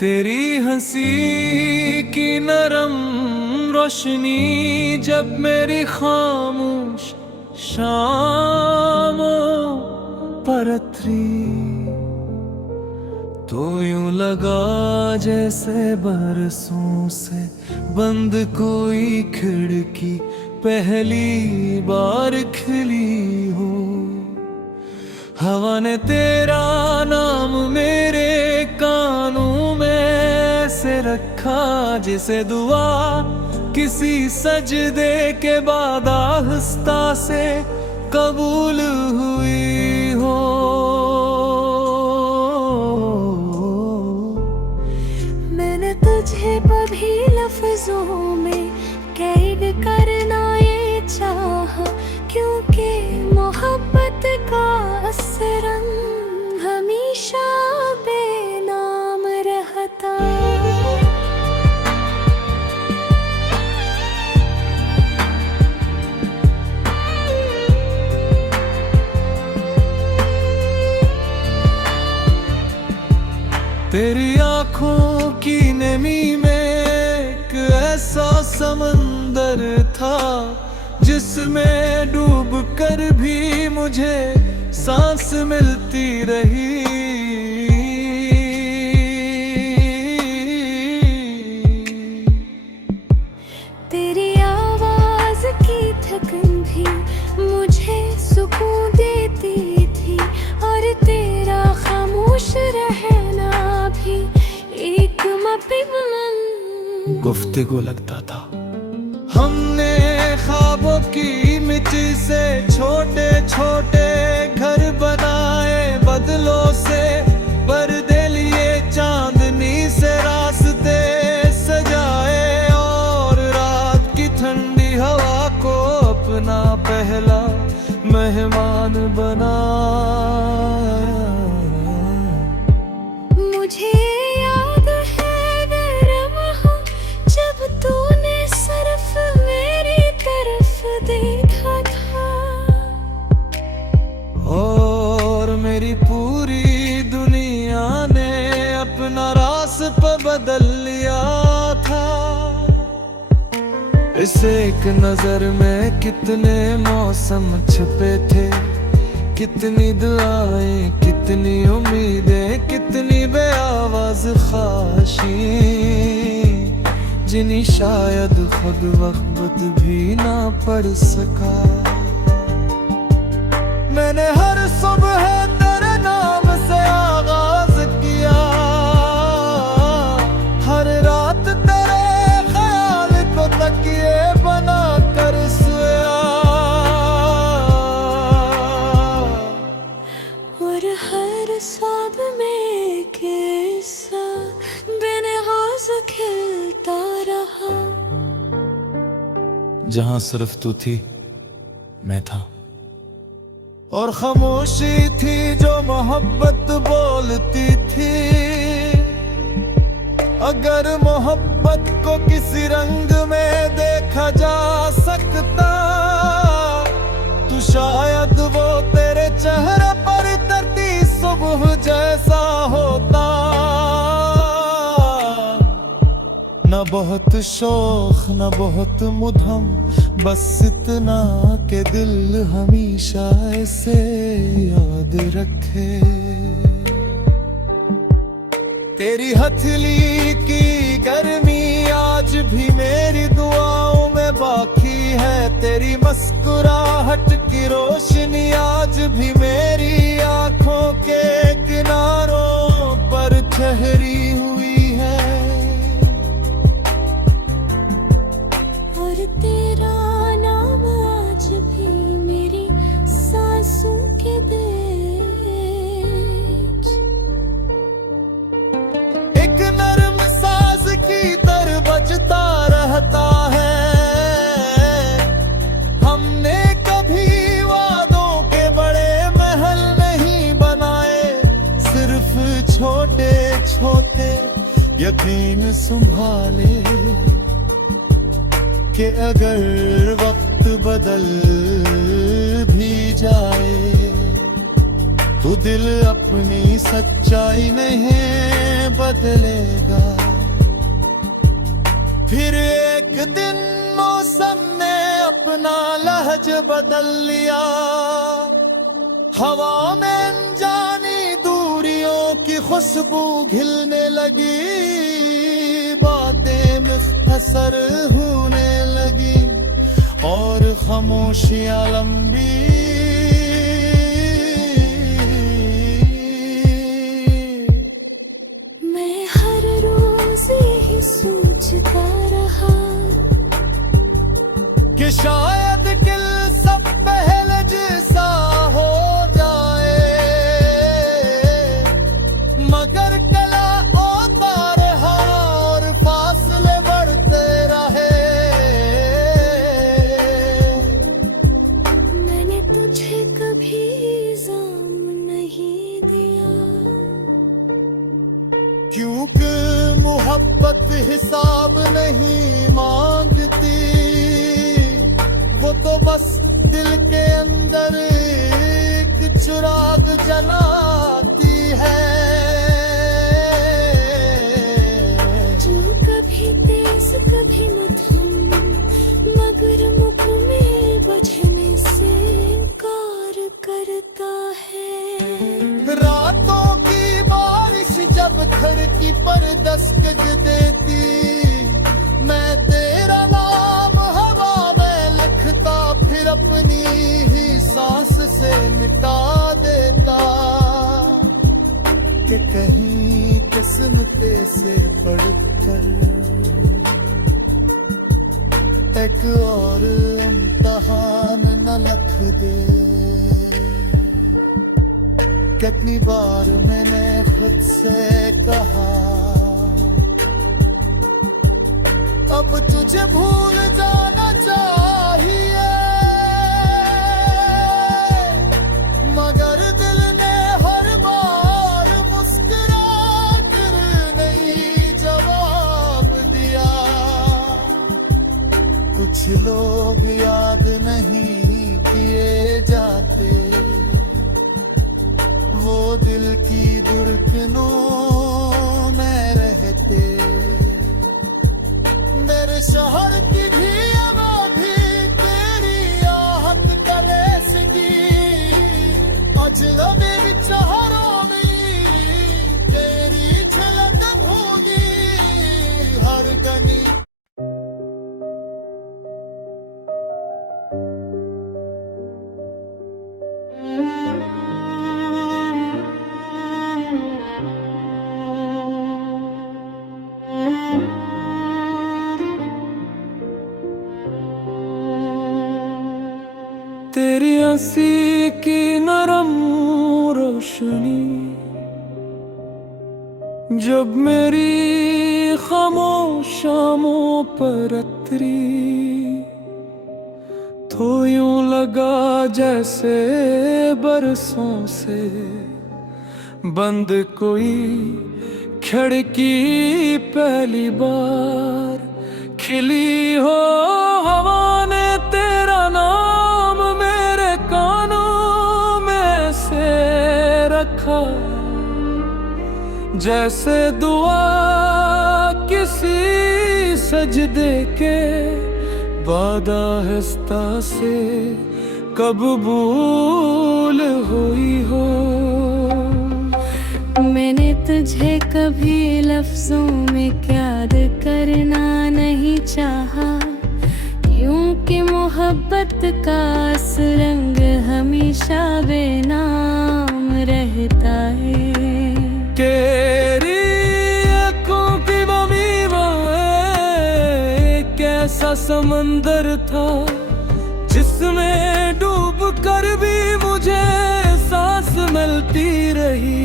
तेरी हंसी की नरम रोशनी जब मेरी खामोश शामों पर उतरी, तो यूं लगा जैसे बरसों से बंद कोई खिड़की पहली बार खिली हो। हवा ने तेरा नाम मेरे कानों में ऐसे रखा जिसे दुआ किसी सजदे के बाद आहिस्ता से कबूल हुई हो। मैंने तुझे कभी लफ्जों में कैद करना ये चाहा, क्योंकि मोहब्बत का असरंग हमेशा बेनाम रहता। तेरी आँखों की नमी में एक ऐसा समंदर था जिसमें डूब कर भी मुझे सांस मिलती रही। तेरी आवाज की थकन भी मुझे सुकून देती थी, और तेरा खामोश रहना भी एक गुफ्तगू लगता था। हमने ख्वाबों की मिट्टी से छोटे छोटे घर बनाए, बदलों से पर्दे लिए, चांदनी से रास्ते सजाए, और रात की ठंडी हवा को अपना पहला मेहमान बनाया। मुझे याद है गरम हो जब तूने सिर्फ मेरी तरफ देखा था, और मेरी पूरी दुनिया ने अपना रास्ता बदल लिया था। इस एक नजर में कितने मौसम छुपे थे, कितनी दुआएं, कितनी उम्मीदें, कितनी बेआवाज ख्वाहिशें, जिन्हें शायद खुद वक्त भी ना पढ़ सका। मैंने हर सुबह तेरे नाम से आगाज किया, हर रात तेरे ख्याल को तकिए बना कर सोया, और हर ख्वाब में कैसा बेनवाज खिलता रहा। जहां सिर्फ तू थी मैं था, और खामोशी थी जो मोहब्बत बोलती थी। अगर मोहब्बत को किसी रंग में देखा जा सकता, तो शायद वो तेरे चेहरे पर तरती सुबह जैसा होता। न बहुत शौक न बहुत मुद्दम, बस इतना के दिल हमेशा ऐसे याद रखे। तेरी हथेली की गर्मी आज भी मेरी दुआओं में बाकी है, तेरी मुस्कुराहट की रोशनी आज भी मेरी आंखों के किनारों पर ठहरी हुई है। और तेरा नाम आज भी मेरी सांसों के बीच एक नरम साज की तरह बजता रहता है। हमने कभी वादों के बड़े महल नहीं बनाए, सिर्फ छोटे छोटे यकीन संभाले, कि अगर वक्त बदल भी जाए तो दिल अपनी सच्ची सच्चाई नहीं बदलेगा। फिर एक दिन मौसम ने अपना लहज बदल लिया, हवा में अनजानी दूरियों की खुशबू घिलने लगी, बातें मुख्तसर होने लगी और खामोशियां लंबी। मैं हर रोज यही सोचता रहा कि शायद दिल सब पहले जैसा हो जाए, मगर कला होता रहा और फासले बढ़ते रहे। मैंने तुझे कभी इल्जाम नहीं दिया, क्योंकि मोहब्बत हिसाब नहीं मांगती, वो तो बस दिल के अंदर एक चिराग जलाती है, जो कभी तेज कभी मध्यम, मगर मुख में बजने से इनकार करता है। रातों की बारिश जब खिड़की पर दस्तक देती, मैं तेरा नाम हवा में लिखता, फिर अपनी ही सांस से मिटा देता, कि कहीं किस्मते से पढ़कर एक और इम्तहान न लिख दे। कितनी बार मैंने खुद से कहा, अब तुझे भूल जाना चाहिए, मगर दिल ने हर बार मुस्कुरा कर नहीं जवाब दिया। कुछ लोग याद नहीं किए जाते, वो दिल की धड़कनों में रहते। मेरे शहर की भी हवा भी तेरी आहट कलेस की, अजनबी विचारों में तेरी झलक होगी हर गली। तेरी हंसी की नरम रोशनी जब मेरी खामोश शामों पर उतरी, तो यूं लगा जैसे बरसों से बंद कोई खिड़की पहली बार खिली हो। हवा ने तेरा नाम मेरे कानों में से रखा, जैसे दुआ किसी सजदे के बाद आहिस्ता से कबूल हुई हो। मैंने तुझे कभी लफ्जों में कैद करना नहीं चाहा, क्योंकि मोहब्बत का रंग हमेशा बेनाम रहता है। तेरी आँखों की एक ऐसा समंदर था, जिसमें डूब कर भी मुझे सांस मिलती रही।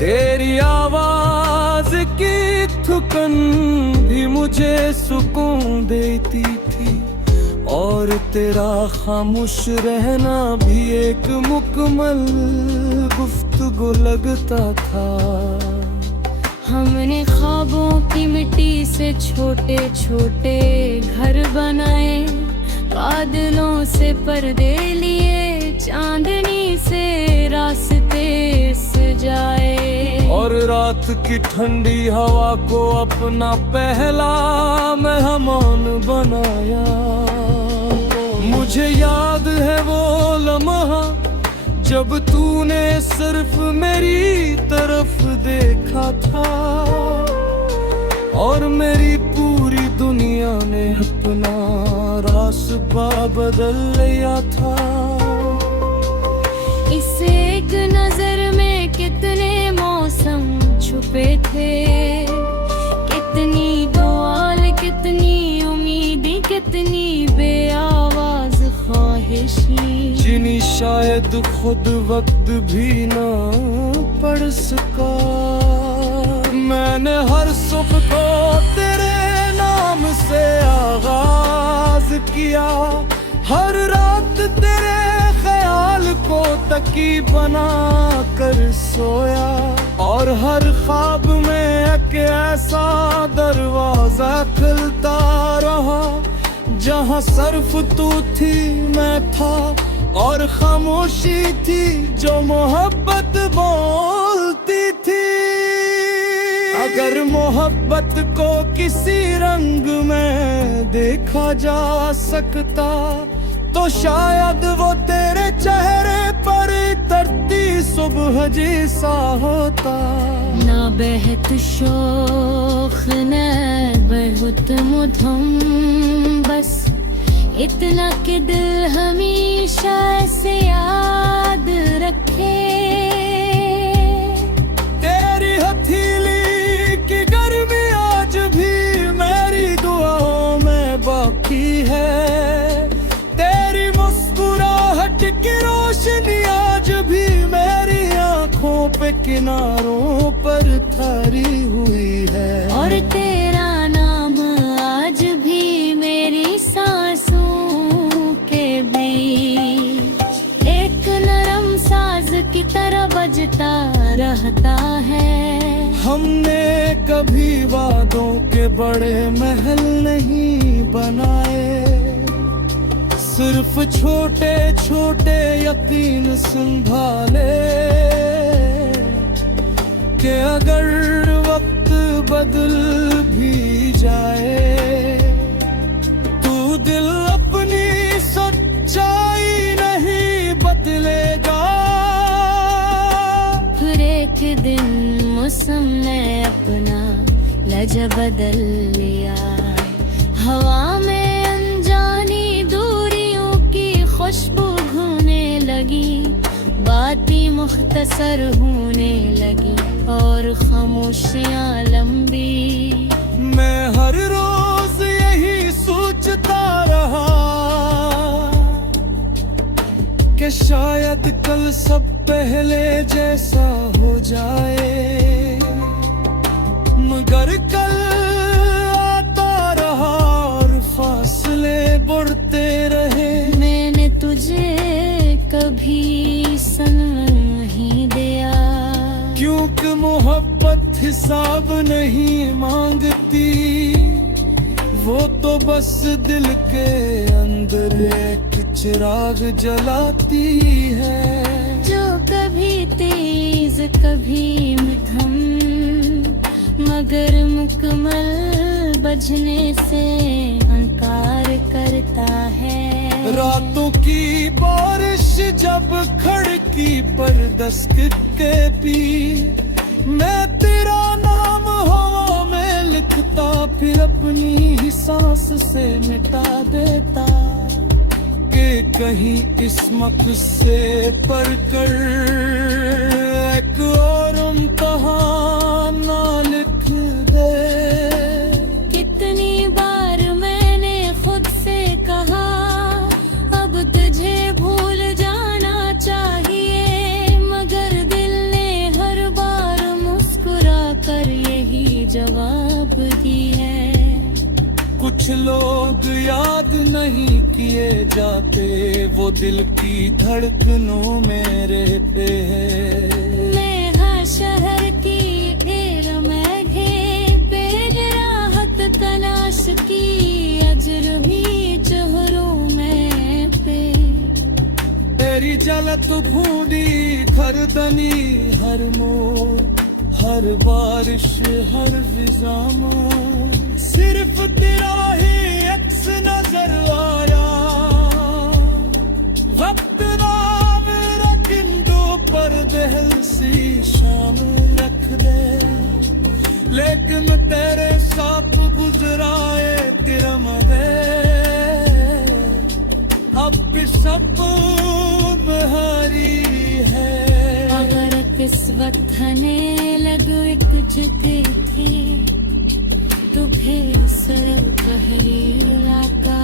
तेरी आवाज की थुकन भी मुझे सुकून देती थी, और तेरा खामोश रहना भी एक मुकम्मल गुफ्तगू लगता था। हमने ख्वाबों की मिट्टी से छोटे छोटे घर बनाए, बादलों से पर्दे लिए, चांदनी से रास्ते सजाए। और रात की ठंडी हवा को अपना पहला मेहमान बनाया। मुझे याद है वो लम्हा जब तूने सिर्फ मेरी तरफ देखा था, और मेरी पूरी दुनिया ने अपना रास्ता बदल लिया था। इस एक नजर में कितने मौसम छुपे थे, कितनी दुआएं, कितनी उम्मीदें, कितनी बेआवाज ख्वाहिशें, जिन्हें शायद खुद वक्त भी ना पढ़ सका। मैंने हर सुबह को तेरे नाम से आगाज किया, हर रात तेरे ख्याल को तकी बना कर सोया, और हर ख्वाब में एक ऐसा दरवाजा खुलता रहा जहाँ सिर्फ तू थी, मैं था, और खामोशी थी जो मोहब्बत बोलती थी। अगर मोहब्बत को किसी रंग में देखा जा सकता तो शायद वो तेरे चेहरे पर तरती सुबह जैसा होता। ना बेहद शोख न बहुत मुधम, बस इतना कि दिल हमेशा से याद रखे। तेरी हथेली की गर्मी आज भी मेरी दुआओं में बाकी है, तेरी मुस्कुराहट की रोशनी आज भी मेरी आंखों पे किनारों पर ठहरी हुई है। और तेरा नाम आज भी मेरी सांसों के बीच एक नरम साज की तरह बजता रहता है। हमने कभी वादों के बड़े महल नहीं बनाए, सिर्फ छोटे छोटे यकीन संभाले कि अगर वक्त बदल भी जाए तू दिल अपनी सच्चाई नहीं बदलेगा। फिर एक दिन मौसम ने अपना लहजा बदल लिया, हवा में अनजानी दूरियों की खुशबू घूमने लगी, बातें मुख्तसर होने लगी और खामोशियां लंबी। मैं हर रोज यही सोचता रहा कि शायद कल सब पहले जैसा हो जाए, मगर कल आता रहा और फासले बढ़ते रहे। मैंने तुझे कभी सनम नहीं दिया, क्योंकि मोहब्बत हिसाब नहीं मांगती, वो तो बस दिल के अंदर एक चिराग जलाती है, जो कभी तेज कभी मध्यम, मगर मुकम्मल बजने से इनकार करता है। रातों की बारिश जब खिड़की पर दस्तके पी, मैं तेरा नाम हवा में लिखता, फिर अपनी ही सांस से मिटा देता कि कहीं किस्मत से पर कर एक और इम्तिहान ना लिख दे। कितनी बार मैंने खुद से कहा अब तुझे भूल जाना चाहिए, मगर दिल ने हर बार मुस्कुरा कर यही जवाब दी है। कुछ लोग याद नहीं किए जाते, वो दिल की धड़कनों में रहते हैं। मैं हर शहर की एयर में उसकी अजरही चेहरों में पे तेरी जलत भूनी खरदनी हर मोड़ हर बारिश हर फिजामा सिर्फ तेरा ही अक्स नजर आया वक्त ना मेरा किंदो पर दिल सी शाम रख दे लेकिन तेरे साथ गुजराए तिरम दे अब भी सब बहारी है अगर किस्मत हने लगो एक जुते थे तो भेड़ सर पहरी इलाका